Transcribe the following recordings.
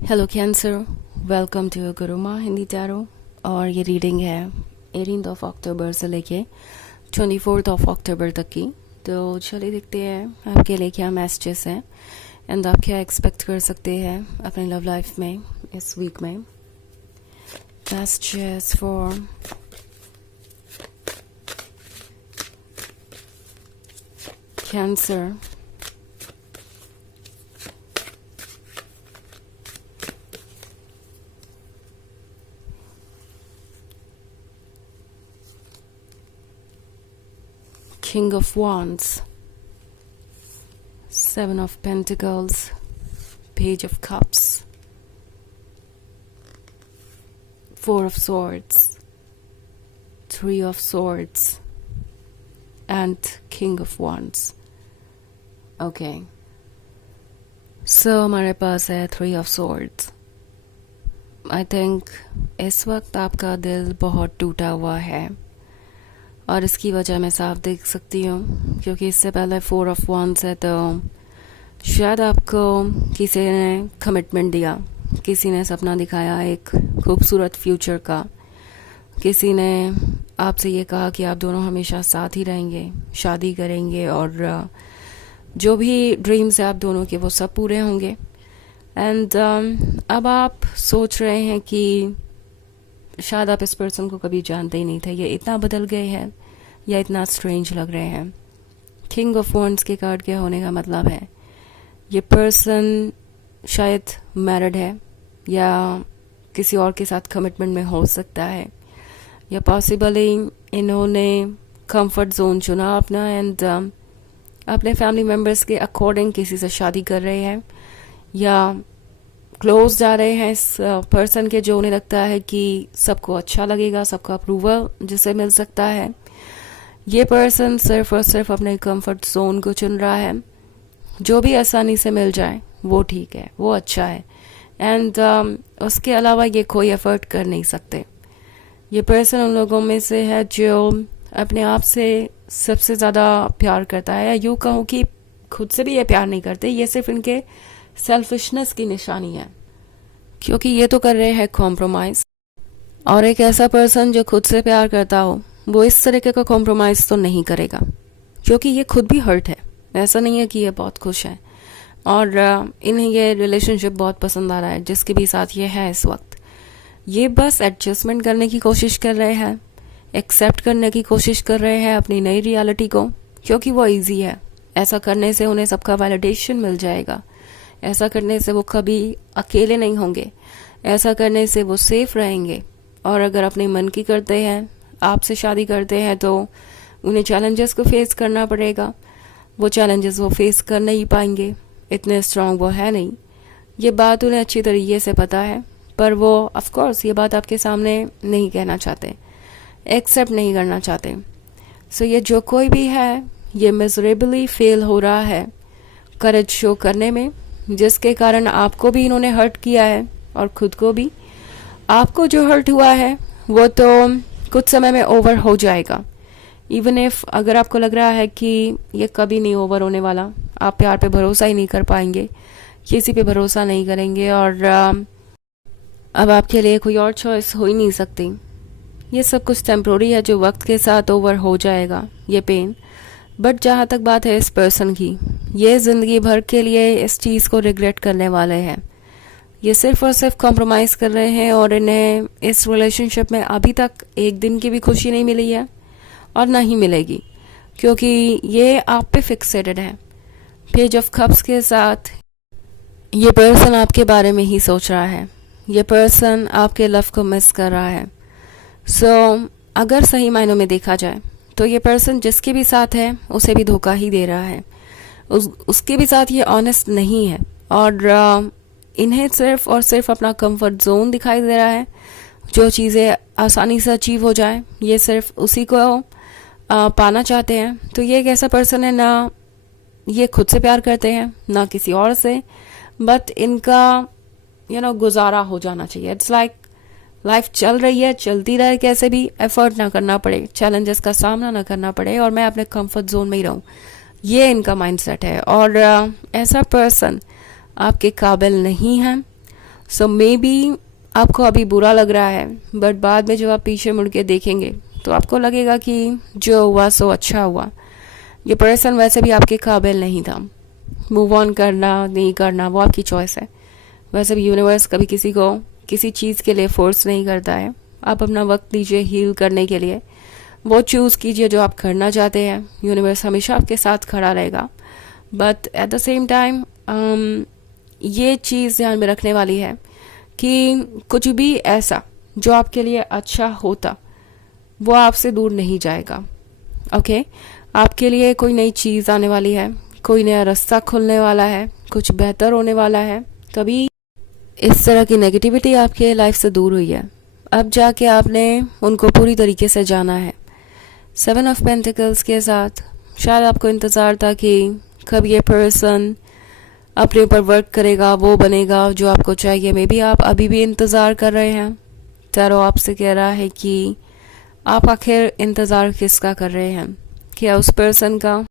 Hello cancer, welcome to Gurumaa Hindi tarot. और ये reading है 18 ऑफ अक्टूबर से लेके 24 ऑफ अक्टूबर तक की। तो चलिए देखते हैं आपके लिए क्या मैसेजेस हैं एंड आप क्या एक्सपेक्ट कर सकते हैं अपने लव लाइफ में इस वीक में। Messages for cancer. King of Wands, Seven of Pentacles, Page of Cups, Four of Swords, Three of Swords, and King of Wands. Okay. So हमारे पास है Three of Swords. I think इस वक्त आपका दिल बहुत टूटा हुआ है और इसकी वजह मैं साफ देख सकती हूँ, क्योंकि इससे पहले 4 ऑफ wands है। तो शायद आपको किसी ने कमिटमेंट दिया, किसी ने सपना दिखाया एक खूबसूरत फ्यूचर का, किसी ने आपसे ये कहा कि आप दोनों हमेशा साथ ही रहेंगे, शादी करेंगे और जो भी ड्रीम्स है आप दोनों के वो सब पूरे होंगे। एंड अब आप सोच रहे हैं कि शायद आप इस पर्सन को कभी जानते ही नहीं थे, ये इतना बदल गए हैं या इतना स्ट्रेंज लग रहे हैं। किंग ऑफ वॉन्ड्स के कार्ड के होने का मतलब है ये पर्सन शायद मैरिड है या किसी और के साथ कमिटमेंट में हो सकता है, या पॉसिबली इन्होंने कंफर्ट जोन चुना अपना एंड अपने फैमिली मेम्बर्स के अकॉर्डिंग किसी से शादी कर रहे हैं या क्लोज जा रहे हैं इस पर्सन के, जो उन्हें लगता है कि सबको अच्छा लगेगा, सबका अप्रूवल जिसे मिल सकता है। ये पर्सन सिर्फ और सिर्फ अपने कंफर्ट जोन को चुन रहा है, जो भी आसानी से मिल जाए वो ठीक है, वो अच्छा है एंड उसके अलावा ये कोई एफर्ट कर नहीं सकते। ये पर्सन उन लोगों में से है जो अपने आप से सबसे ज़्यादा प्यार करता है, या यूँ कहूँ कि खुद से भी ये प्यार नहीं करते, ये सिर्फ इनके सेल्फिशनेस की निशानी है, क्योंकि ये तो कर रहे हैं कॉम्प्रोमाइज। और एक ऐसा पर्सन जो खुद से प्यार करता हो वो इस तरीके का कॉम्प्रोमाइज तो नहीं करेगा, क्योंकि ये खुद भी हर्ट है। ऐसा नहीं है कि ये बहुत खुश है और इन्हें ये रिलेशनशिप बहुत पसंद आ रहा है जिसके भी साथ ये है इस वक्त। ये बस एडजस्टमेंट करने की कोशिश कर रहे हैं, एक्सेप्ट करने की कोशिश कर रहे हैं अपनी नई रियलिटी को, क्योंकि वो इजी है। ऐसा करने से उन्हें सबका वैलिडेशन मिल जाएगा, ऐसा करने से वो कभी अकेले नहीं होंगे, ऐसा करने से वो सेफ रहेंगे। और अगर अपने मन की करते हैं, आपसे शादी करते हैं, तो उन्हें चैलेंजेस को फेस करना पड़ेगा। वो चैलेंजेस वो फेस कर नहीं पाएंगे, इतने स्ट्रांग वो है नहीं। ये बात उन्हें अच्छी तरीके से पता है, पर वो ऑफ कोर्स ये बात आपके सामने नहीं कहना चाहते, एक्सेप्ट नहीं करना चाहते। सो ये जो कोई भी है ये मिजरेबली फेल हो रहा है करेज शो करने में, जिसके कारण आपको भी इन्होंने हर्ट किया है और खुद को भी। आपको जो हर्ट हुआ है वो तो कुछ समय में ओवर हो जाएगा, इवन इफ अगर आपको लग रहा है कि ये कभी नहीं ओवर होने वाला, आप प्यार पे भरोसा ही नहीं कर पाएंगे, किसी पे भरोसा नहीं करेंगे और अब आपके लिए कोई और चॉइस हो ही नहीं सकती। ये सब कुछ टेम्प्रोरी है जो वक्त के साथ ओवर हो जाएगा ये पेन। बट जहाँ तक बात है इस पर्सन की, ये ज़िंदगी भर के लिए इस चीज़ को रिग्रेट करने वाले हैं। ये सिर्फ और सिर्फ कॉम्प्रोमाइज़ कर रहे हैं और इन्हें इस रिलेशनशिप में अभी तक एक दिन की भी खुशी नहीं मिली है और ना ही मिलेगी, क्योंकि ये आप पे फिक्सेटेड है। पेज ऑफ कप्स के साथ ये पर्सन आपके बारे में ही सोच रहा है, ये पर्सन आपके लव को मिस कर रहा है। सो अगर सही मायनों में देखा जाए तो ये पर्सन जिसके भी साथ है उसे भी धोखा ही दे रहा है, उसके भी साथ ये ऑनेस्ट नहीं है और इन्हें सिर्फ और सिर्फ अपना कंफर्ट जोन दिखाई दे रहा है। जो चीज़ें आसानी से अचीव हो जाए ये सिर्फ उसी को पाना चाहते हैं। तो ये एक ऐसा पर्सन है, ना ये खुद से प्यार करते हैं ना किसी और से, बट इनका गुजारा हो जाना चाहिए। इट्स लाइक लाइफ चल रही है, चलती रहे, कैसे भी एफर्ट ना करना पड़े, चैलेंजेस का सामना ना करना पड़े और मैं अपने कंफर्ट जोन में ही रहूं, ये इनका माइंडसेट है। और ऐसा पर्सन आपके काबिल नहीं है, सो मे बी आपको अभी बुरा लग रहा है, बट बाद में जब आप पीछे मुड़ के देखेंगे तो आपको लगेगा कि जो हुआ सो अच्छा हुआ। ये पर्सन वैसे भी आपके काबिल नहीं था। मूव ऑन करना नहीं करना वो आपकी चॉइस है। वैसे भी यूनिवर्स कभी किसी को किसी चीज़ के लिए फोर्स नहीं करता है। आप अपना वक्त दीजिए हील करने के लिए, वो चूज़ कीजिए जो आप करना चाहते हैं। यूनिवर्स हमेशा आपके साथ खड़ा रहेगा, but at the same time ये चीज़ ध्यान में रखने वाली है कि कुछ भी ऐसा जो आपके लिए अच्छा होता वो आपसे दूर नहीं जाएगा। ओके आपके लिए कोई नई चीज़ आने वाली है, कोई नया रास्ता खुलने वाला है, कुछ बेहतर होने वाला है। तभी इस तरह की नेगेटिविटी आपके लाइफ से दूर हुई है। अब जाके आपने उनको पूरी तरीके से जाना है। 7 ऑफ पेंटिकल्स के साथ शायद आपको इंतज़ार था कि कब ये पर्सन अपने ऊपर वर्क करेगा, वो बनेगा जो आपको चाहिए। मे बी आप अभी भी इंतज़ार कर रहे हैं। टैरो आपसे कह रहा है कि आप आखिर इंतज़ार किसका कर रहे हैं? क्या उस पर्सन का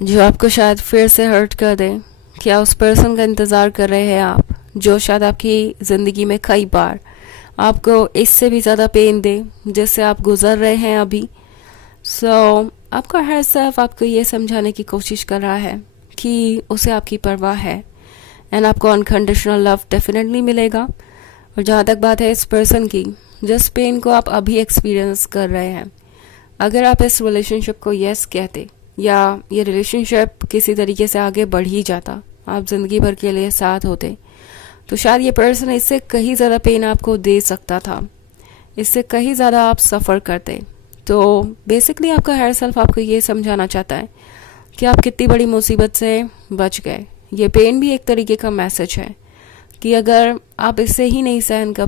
जो आपको शायद फिर से हर्ट कर दे? क्या उस पर्सन का इंतज़ार कर रहे हैं आप जो शायद आपकी ज़िंदगी में कई बार आपको इससे भी ज़्यादा पेन दे जिससे आप गुजर रहे हैं अभी? आपका हर सेल्फ आपको ये समझाने की कोशिश कर रहा है कि उसे आपकी परवाह है एंड आपको अनकंडीशनल लव डेफिनेटली मिलेगा। और जहाँ तक बात है इस पर्सन की, जिस पेन को आप अभी एक्सपीरियंस कर रहे हैं, अगर आप इस रिलेशनशिप को यस कहते या ये रिलेशनशिप किसी तरीके से आगे बढ़ ही जाता, आप ज़िंदगी भर के लिए साथ होते, तो शायद ये पर्सन इससे कहीं ज़्यादा पेन आपको दे सकता था, इससे कहीं ज़्यादा आप सफ़र करते। तो बेसिकली आपका हायर सेल्फ आपको ये समझाना चाहता है कि आप कितनी बड़ी मुसीबत से बच गए। ये पेन भी एक तरीके का मैसेज है कि अगर आप इससे ही नहीं सहन कर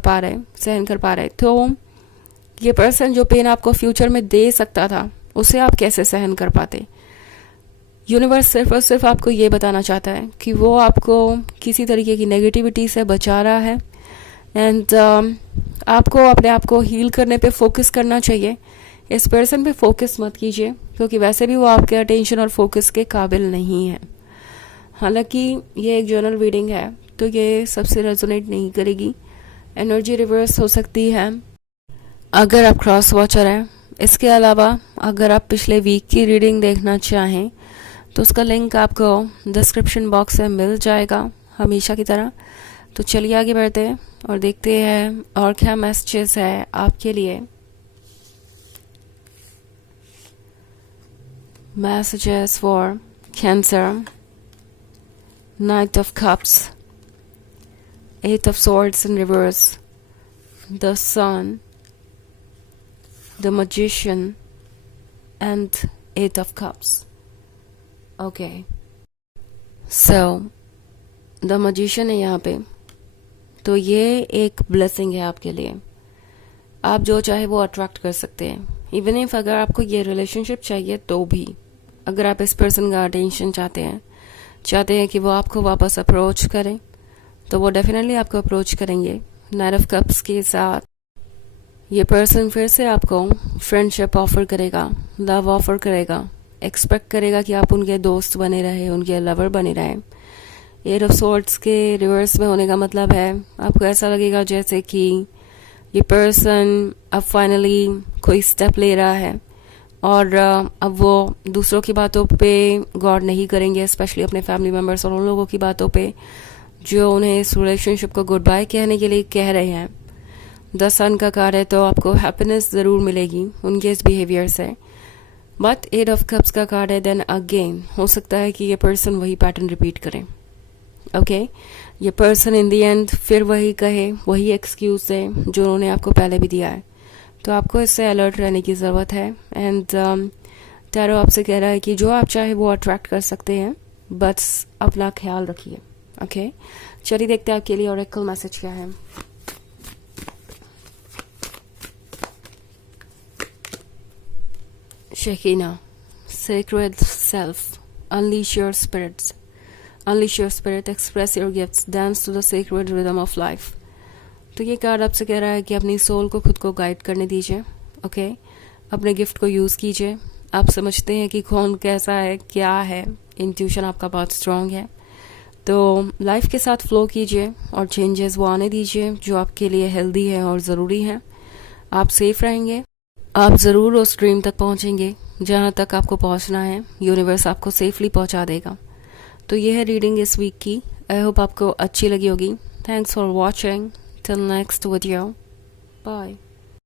पा रहे तो ये पर्सन जो पेन आपको फ्यूचर में दे सकता था उसे आप कैसे सहन कर पाते। यूनिवर्स सिर्फ और सिर्फ आपको ये बताना चाहता है कि वो आपको किसी तरीके की नेगेटिविटी से बचा रहा है एंड आपको अपने आप को हील करने पे फोकस करना चाहिए। इस पर्सन पे फोकस मत कीजिए क्योंकि वैसे भी वो आपके अटेंशन और फोकस के काबिल नहीं है। हालांकि ये एक जर्नल रीडिंग है तो ये सबसे रेजोनेट नहीं करेगी, एनर्जी रिवर्स हो सकती है अगर आप क्रॉस वॉचर हैं। इसके अलावा अगर आप पिछले वीक की रीडिंग देखना चाहें तो उसका लिंक आपको डिस्क्रिप्शन बॉक्स में मिल जाएगा हमेशा की तरह। तो चलिए आगे बढ़ते हैं और देखते हैं और क्या मैसेजेस है आपके लिए। Messages for Cancer, Knight of Cups, 8 of Swords in reverse, the Sun, the Magician, and 8 of Cups. Okay. So, the Magician है यहाँ पे, तो ये एक ब्लेसिंग है आपके लिए। आप जो चाहे वो अट्रैक्ट कर सकते हैं। इवन इफ अगर आपको ये रिलेशनशिप चाहिए तो भी, अगर आप इस पर्सन का अटेंशन चाहते हैं कि वो आपको वापस अप्रोच करें तो वो डेफिनेटली आपको अप्रोच करेंगे। नाइट ऑफ कप्स के साथ ये पर्सन फिर से आपको फ्रेंडशिप ऑफर करेगा, लव ऑफर करेगा, एक्सपेक्ट करेगा कि आप उनके दोस्त बने रहे, उनके लवर बने रहे। एट ऑफ सोर्ड्स के रिवर्स में होने का मतलब है आपको ऐसा लगेगा जैसे कि ये पर्सन अब फाइनली कोई स्टेप ले रहा है और अब वो दूसरों की बातों पे गौर नहीं करेंगे, स्पेशली अपने फैमिली मेम्बर्स और उन लोगों की बातों पे जो उन्हें इस रिलेशनशिप को गुड बाय कहने के लिए कह रहे हैं। 10 सन का कार्ड है तो आपको हैप्पीनेस ज़रूर मिलेगी उनके इस बिहेवियर से। बट 8 ऑफ कप्स का कार्ड है, देन अगेन हो सकता है कि ये पर्सन वही पैटर्न रिपीट करें। ओके ये पर्सन इन दी एंड फिर वही कहे, वही एक्सक्यूज दे जो उन्होंने आपको पहले भी दिया है। तो आपको इससे अलर्ट रहने की ज़रूरत है। एंड टैरो आपसे कह रहा है कि जो आप चाहे वो अट्रैक्ट कर सकते हैं, बस अपना ख्याल रखिए। ओके चलिए देखते हैं आपके लिए ऑरेकल मैसेज क्या है। शेकीना, sacred self, unleash your spirits, unleash your spirit, express your gifts, dance to the sacred rhythm of life। तो ये कार्ड आपसे कह रहा है कि अपनी सोल को खुद को गाइड करने दीजिए। ओके अपने गिफ्ट को यूज़ कीजिए। आप समझते हैं कि कौन कैसा है, क्या है, इंट्यूशन आपका बहुत स्ट्रांग है। तो लाइफ के साथ फ्लो कीजिए और चेंजेस वो आने दीजिए जो आपके लिए हेल्दी है और ज़रूरी है। आप सेफ रहेंगे, आप ज़रूर उस ड्रीम तक पहुंचेंगे जहां तक आपको पहुंचना है। यूनिवर्स आपको सेफली पहुंचा देगा। तो ये है रीडिंग इस वीक की। आई होप आपको अच्छी लगी होगी। Thanks for watching. Till next video, bye.